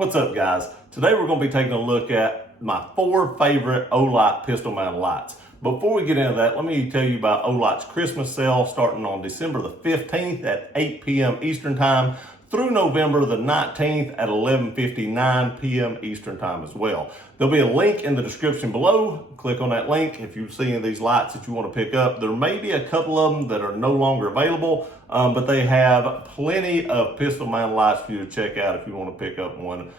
What's up, guys? Today we're going to be taking a look at my 4 favorite Olight pistol mounted lights. Before we get into that, let me tell you about Olight's Christmas sale starting on December the 15th at 8 p.m. Eastern Time through November the 19th at 11:59 p.m. Eastern Time as well. There'll be a link in the description below. Click on that link if you see any of these lights that you want to pick up. There may be a couple of them that are no longer available, but they have plenty of pistol mounted lights for you to check out if you want to pick up one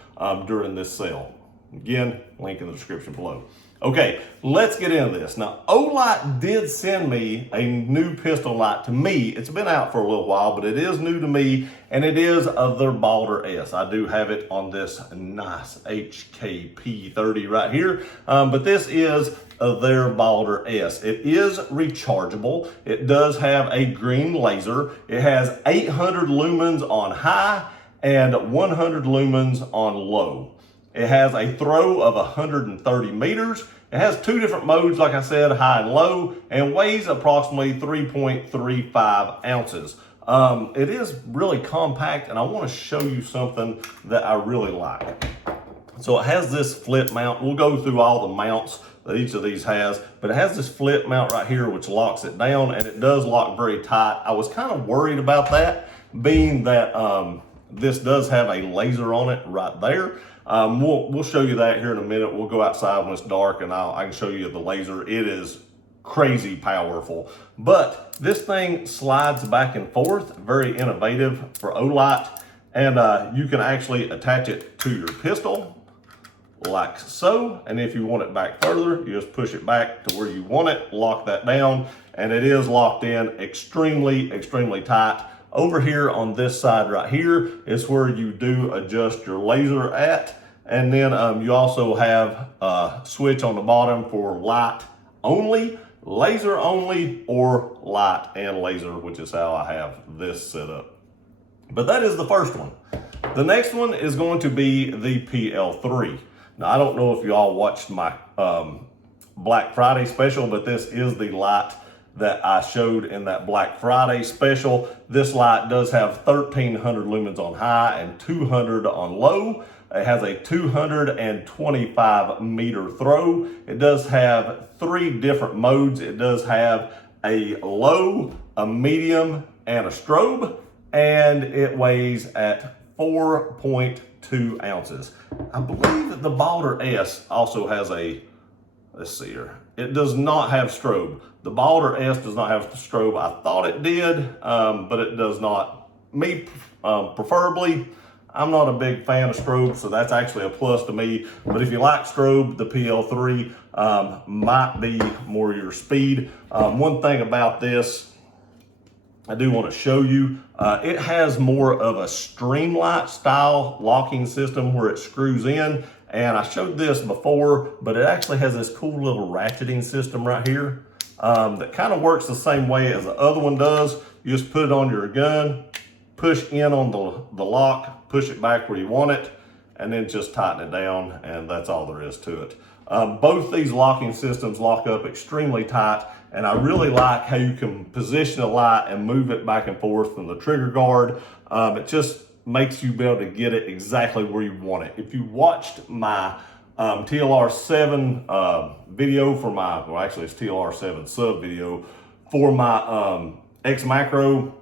during this sale. Again, link in the description below. Okay, let's get into this. Now, Olight did send me a new pistol light to me. It's been out for a little while, but it is new to me, and it is their Balder S. I do have it on this nice HKP30 right here, but this is their Balder S. It is rechargeable. It does have a green laser. It has 800 lumens on high and 100 lumens on low. It has a throw of 130 meters. It has 2 different modes, like I said, high and low, and weighs approximately 3.35 ounces. It is really compact, and I want to show you something that I really like. So it has this flip mount. We'll go through all the mounts that each of these has, but it has this flip mount right here, which locks it down, and it does lock very tight. I was kind of worried about that, being that this does have a laser on it right there. We'll show you that here in a minute. We'll go outside when it's dark and I can show you the laser. It is crazy powerful, but this thing slides back and forth, very innovative for Olight, and you can actually attach it to your pistol like so, and if you want it back further, you just push it back to where you want it, lock that down, and it is locked in extremely tight. Over here on this side right here is where you do adjust your laser at. And then you also have a switch on the bottom for light only, laser only, or light and laser, which is how I have this set up. But that is the first one. The next one is going to be the PL3. Now, I don't know if you all watched my Black Friday special, but this is the light that I showed in that Black Friday special. This light does have 1,300 lumens on high and 200 on low. It has a 225 meter throw. It does have 3 different modes. It does have a low, a medium, and a strobe, and it weighs at 4.2 ounces. I believe that the Balder S also has a, let's see here, it does not have strobe. The Balder S does not have strobe. I thought it did, but it does not. Me, preferably, I'm not a big fan of strobe, so that's actually a plus to me. But if you like strobe, the PL3 might be more your speed. One thing about this, I do want to show you, it has more of a Streamlight style locking system where it screws in. And I showed this before, but it actually has this cool little ratcheting system right here that kind of works the same way as the other one does. You just put it on your gun, push in on the lock, push it back where you want it, and then just tighten it down, and that's all there is to it. Both these locking systems lock up extremely tight, and I really like how you can position a light and move it back and forth from the trigger guard. It just makes you be able to get it exactly where you want it. If you watched my TLR7 video for my, well actually it's TLR7 sub video for my X Macro,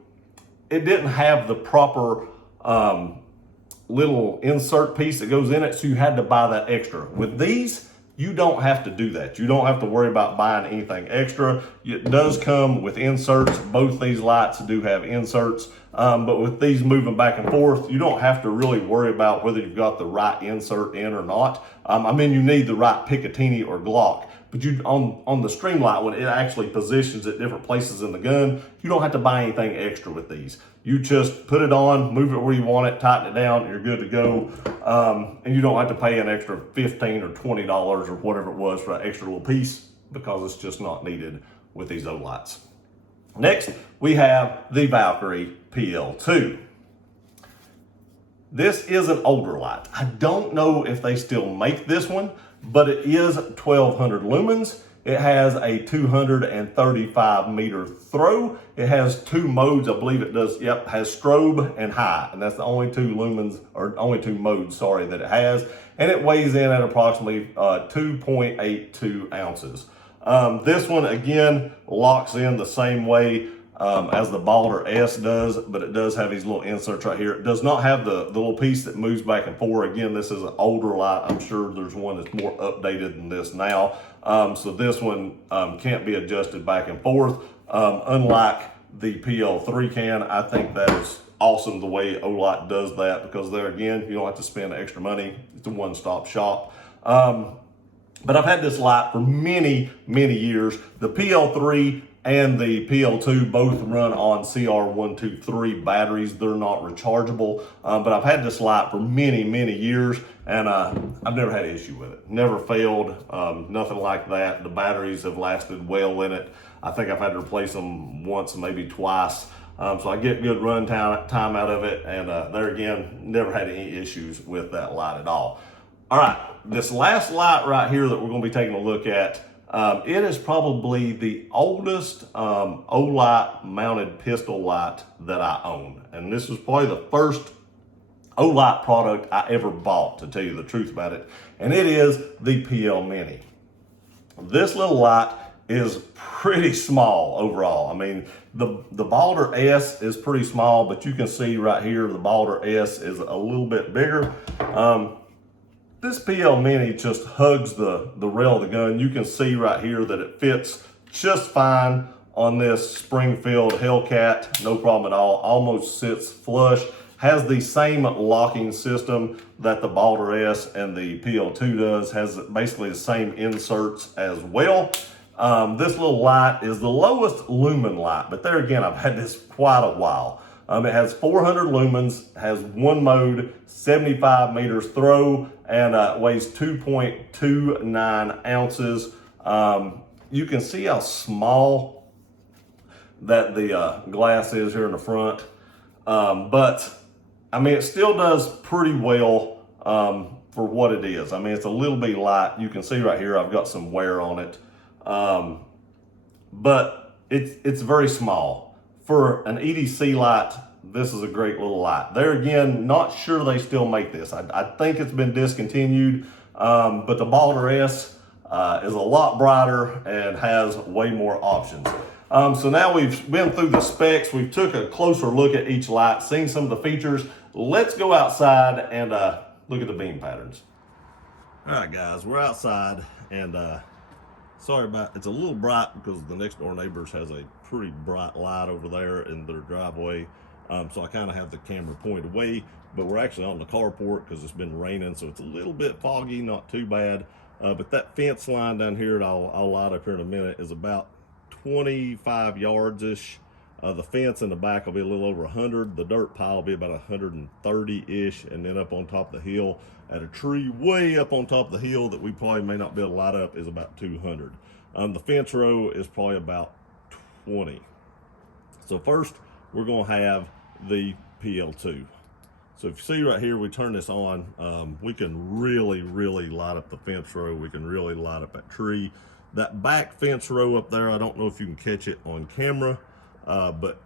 it didn't have the proper little insert piece that goes in it, so you had to buy that extra. With these, you don't have to do that. You don't have to worry about buying anything extra. It does come with inserts. Both these lights do have inserts, but with these moving back and forth, you don't have to really worry about whether you've got the right insert in or not. I mean, you need the right Picatinny or Glock, but you on the Streamlight one, it actually positions at different places in the gun. You don't have to buy anything extra with these. You just put it on, move it where you want it, tighten it down, and you're good to go. And you don't have to pay an extra $15 or $20 or whatever it was for that extra little piece, because it's just not needed with these Olights. Next, we have the Valkyrie PL2. This is an older light. I don't know if they still make this one, but it is 1,200 lumens. It has a 235 meter throw. It has 2 modes, I believe it does, yep, has strobe and high. And that's the only 2 lumens, or only 2 modes, sorry, that it has. And it weighs in at approximately 2.82 ounces. This one, again, locks in the same way as the Balder S does, but it does have these little inserts right here. It does not have the little piece that moves back and forth. Again, this is an older light. I'm sure there's one that's more updated than this now. So this one can't be adjusted back and forth. Unlike the PL3 can, I think that is awesome the way Olight does that, because there again, you don't have to spend extra money. It's a one-stop shop. But I've had this light for many, many years. The PL3 and the PL2 both run on CR123 batteries. They're not rechargeable, but I've had this light for many, many years, and I've never had an issue with it. Never failed, nothing like that. The batteries have lasted well in it. I think I've had to replace them once, maybe twice. So I get good run time out of it, and there again, never had any issues with that light at all. All right, this last light right here that we're going to be taking a look at, it is probably the oldest Olight mounted pistol light that I own. And this was probably the first Olight product I ever bought, to tell you the truth about it. And it is the PL Mini. This little light is pretty small overall. I mean, the Balder S is pretty small, but you can see right here, the Balder S is a little bit bigger. This PL Mini just hugs the rail of the gun. You can see right here that it fits just fine on this Springfield Hellcat, no problem at all. Almost sits flush. Has the same locking system that the Balder S and the PL2 does. Has basically the same inserts as well. This little light is the lowest lumen light, but there again, I've had this quite a while. It has 400 lumens, has 1 mode, 75 meters throw, and weighs 2.29 ounces. You can see how small that the glass is here in the front. But I mean, it still does pretty well for what it is. I mean, it's a little bit light. You can see right here, I've got some wear on it. But it's very small. For an EDC light, this is a great little light. There again, not sure they still make this. I think it's been discontinued, but the Balder S is a lot brighter and has way more options. So now we've been through the specs. We've took a closer look at each light, seen some of the features. Let's go outside and look at the beam patterns. All right, guys, we're outside, and sorry about, it's a little bright because the next door neighbors has a pretty bright light over there in their driveway. So I kind of have the camera pointed away, but we're actually on the carport because it's been raining, so it's a little bit foggy, not too bad. But that fence line down here that I'll light up here in a minute is about 25 yards-ish. The fence in the back will be a little over 100. The dirt pile will be about 130-ish, and then up on top of the hill at a tree way up on top of the hill that we probably may not be able to light up is about 200. The fence row is probably about 20. So first, we're going to have the PL2. So if you see right here, we turn this on, we can really light up the fence row. We can really light up that tree. That back fence row up there, I don't know if you can catch it on camera, but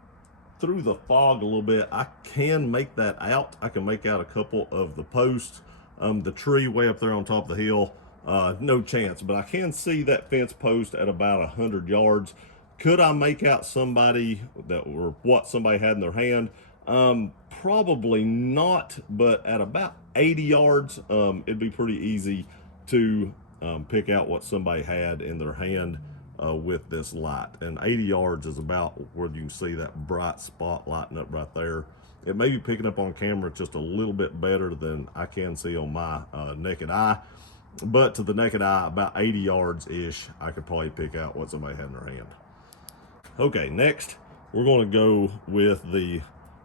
through the fog a little bit, I can make that out. I can make out a couple of the posts. The tree way up there on top of the hill, no chance, but I can see that fence post at about 100 yards. Could I make out somebody or what somebody had in their hand? Probably not, but at about 80 yards, it'd be pretty easy to pick out what somebody had in their hand with this light. And 80 yards is about where you can see that bright spot lighting up right there. It may be picking up on camera just a little bit better than I can see on my naked eye, but to the naked eye, about 80 yards-ish, I could probably pick out what somebody had in their hand. Okay, next, we're going to go with the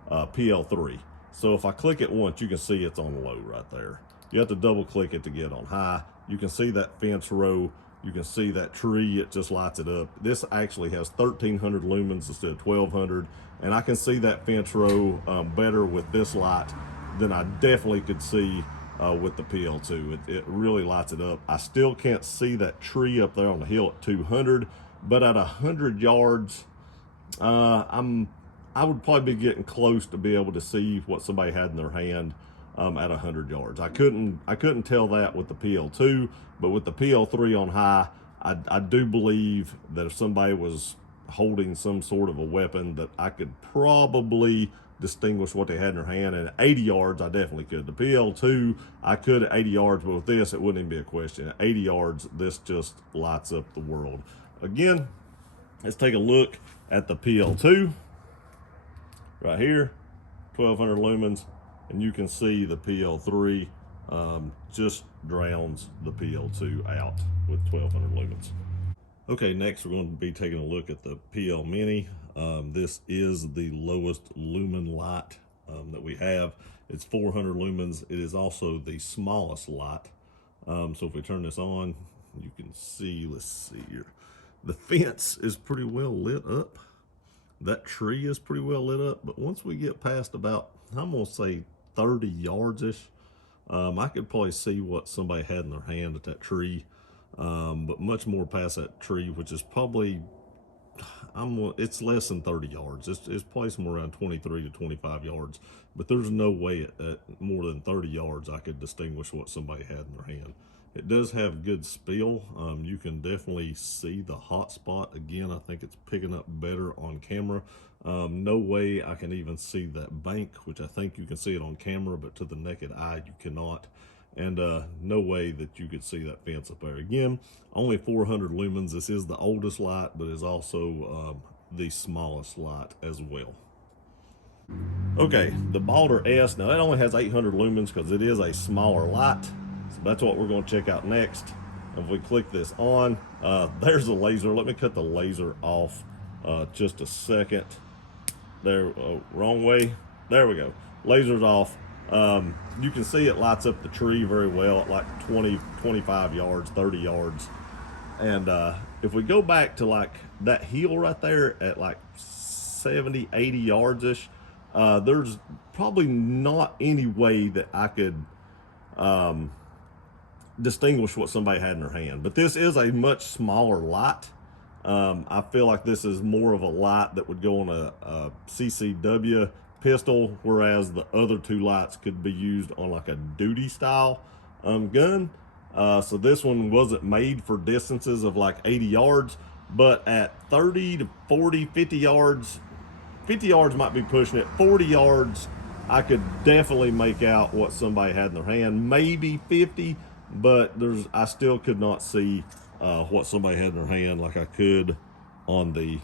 PL3. So if I click it once, you can see it's on low right there. You have to double click it to get on high. You can see that fence row. You can see that tree, it just lights it up. This actually has 1,300 lumens instead of 1,200. And I can see that fence row better with this light than I definitely could see with the PL2. It really lights it up. I still can't see that tree up there on the hill at 200, but at 100 yards, I would probably be getting close to be able to see what somebody had in their hand at 100 yards. I couldn't tell that with the PL2, but with the PL3 on high, I do believe that if somebody was holding some sort of a weapon, that I could probably distinguish what they had in their hand. And at 80 yards, I definitely could. The PL2, I could at 80 yards, but with this, it wouldn't even be a question. At 80 yards, this just lights up the world. Again, let's take a look at the PL2 right here, 1200 lumens, and you can see the PL3 just drowns the PL2 out with 1200 lumens. Okay, next we're going to be taking a look at the PL Mini. This is the lowest lumen light that we have. It's 400 lumens. It is also the smallest light. So if we turn this on, you can see, let's see here. The fence is pretty well lit up. That tree is pretty well lit up, but once we get past about, I'm gonna say 30 yards-ish, I could probably see what somebody had in their hand at that tree. But much more past that tree, which is probably, it's less than 30 yards. It's probably somewhere around 23 to 25 yards, but there's no way at more than 30 yards I could distinguish what somebody had in their hand. It does have good spill. You can definitely see the hot spot. Again, I think it's picking up better on camera. No way I can even see that bank, which I think you can see it on camera, but to the naked eye, you cannot. And no way that you could see that fence up there. Again, only 400 lumens. This is the oldest light, but is also the smallest light as well. Okay, the Balder S, now that only has 800 lumens because it is a smaller light. So that's what we're going to check out next. If we click this on, there's the laser. Let me cut the laser off just a second. There, wrong way. There we go. Laser's off. You can see it lights up the tree very well at like 20, 25 yards, 30 yards. And if we go back to like that hill right there at like 70, 80 yards-ish, there's probably not any way that I could distinguish what somebody had in their hand. But this is a much smaller light. I feel like this is more of a light that would go on a CCW pistol, whereas the other two lights could be used on like a duty style gun. So this one wasn't made for distances of like 80 yards, but at 30 to 40, 50 yards, 50 yards might be pushing it. 40 yards, I could definitely make out what somebody had in their hand. Maybe 50, but I still could not see what somebody had in their hand like I could on the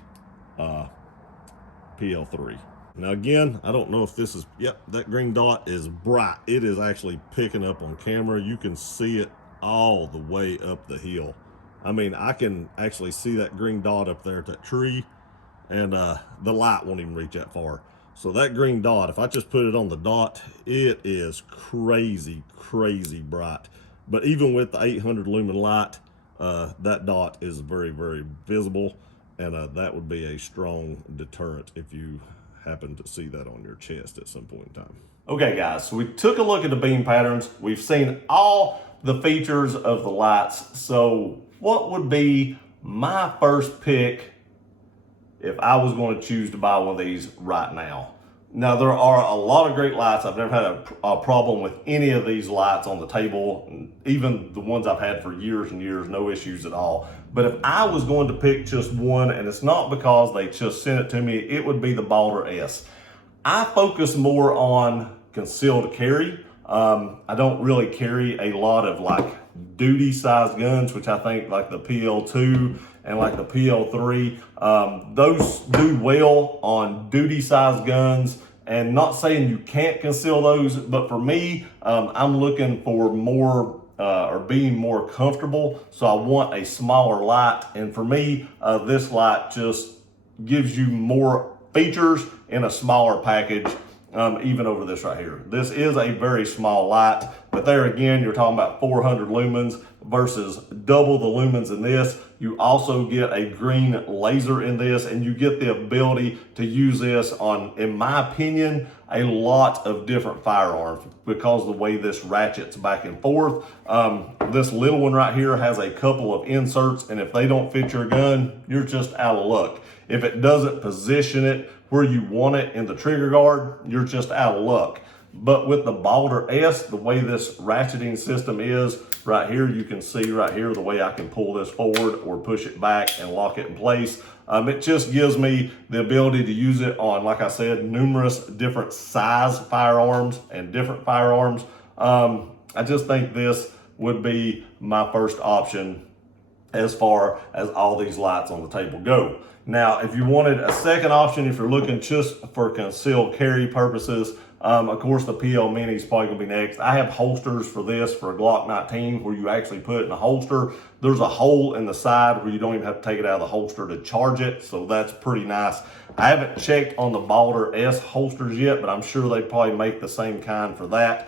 PL3. Now again, I don't know if this is, yep, that green dot is bright. It is actually picking up on camera. You can see it all the way up the hill. I mean, I can actually see that green dot up there at that tree, and the light won't even reach that far. So that green dot, if I just put it on the dot, it is crazy, crazy bright. But even with the 800 lumen light, that dot is very, very visible, and that would be a strong deterrent if you happen to see that on your chest at some point in time. Okay guys, so we took a look at the beam patterns. We've seen all the features of the lights. So what would be my first pick if I was going to choose to buy one of these right now? Now, there are a lot of great lights. I've never had a problem with any of these lights on the table, even the ones I've had for years and years, no issues at all. But if I was going to pick just one, and it's not because they just sent it to me, it would be the Balder S. I focus more on concealed carry. I don't really carry a lot of like duty sized guns, which I think like the PL2 and like the PL3, those do well on duty sized guns. And not saying you can't conceal those, but for me, I'm looking for more or being more comfortable. So I want a smaller light. And for me, this light just gives you more features in a smaller package, even over this right here. This is a very small light. But there again, you're talking about 400 lumens versus double the lumens in this. You also get a green laser in this, and you get the ability to use this on, in my opinion, a lot of different firearms because of the way this ratchets back and forth. This little one right here has a couple of inserts, and if they don't fit your gun, you're just out of luck. If it doesn't position it where you want it in the trigger guard, you're just out of luck. But with the Balder S, the way this ratcheting system is, right here, you can see right here the way I can pull this forward or push it back and lock it in place. It just gives me the ability to use it on, like I said, numerous different size firearms and different firearms. I just think this would be my first option as far as all these lights on the table go. Now, if you wanted a second option, if you're looking just for concealed carry purposes, of course, the PL Mini is probably going to be next. I have holsters for this for a Glock 19 where you actually put it in a holster. There's a hole in the side where you don't even have to take it out of the holster to charge it, so that's pretty nice. I haven't checked on the Balder S holsters yet, but I'm sure they probably make the same kind for that.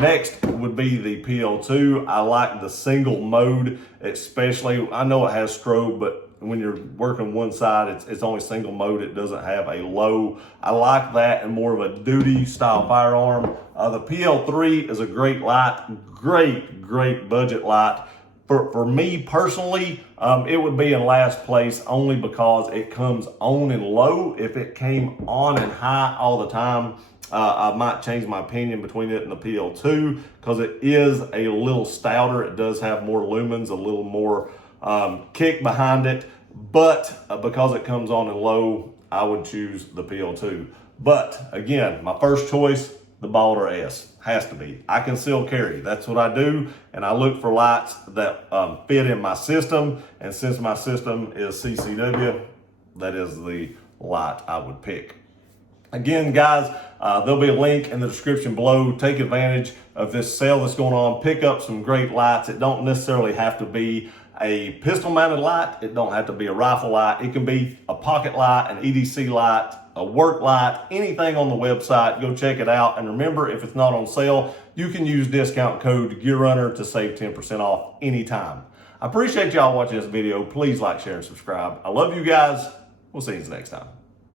Next would be the PL2. I like the single mode, especially. I know it has strobe, but when you're working one side, it's only single mode. It doesn't have a low. I like that and more of a duty style firearm. The PL3 is a great light, great budget light. For me personally, it would be in last place only because it comes on and low. If it came on and high all the time, I might change my opinion between it and the PL2 because it is a little stouter. It does have more lumens, a little more kick behind it, but because it comes on and low, I would choose the PL2. But again, my first choice, the Balder S, has to be. I conceal carry, that's what I do, and I look for lights that fit in my system, and since my system is CCW, that is the light I would pick. Again, guys, there'll be a link in the description below. Take advantage of this sale that's going on. Pick up some great lights. It don't necessarily have to be a pistol mounted light. It don't have to be a rifle light. It can be a pocket light, an EDC light, a work light, anything on the website. Go check it out. And remember, if it's not on sale, you can use discount code GearRunner to save 10% off anytime. I appreciate y'all watching this video. Please like, share, and subscribe. I love you guys. We'll see you next time.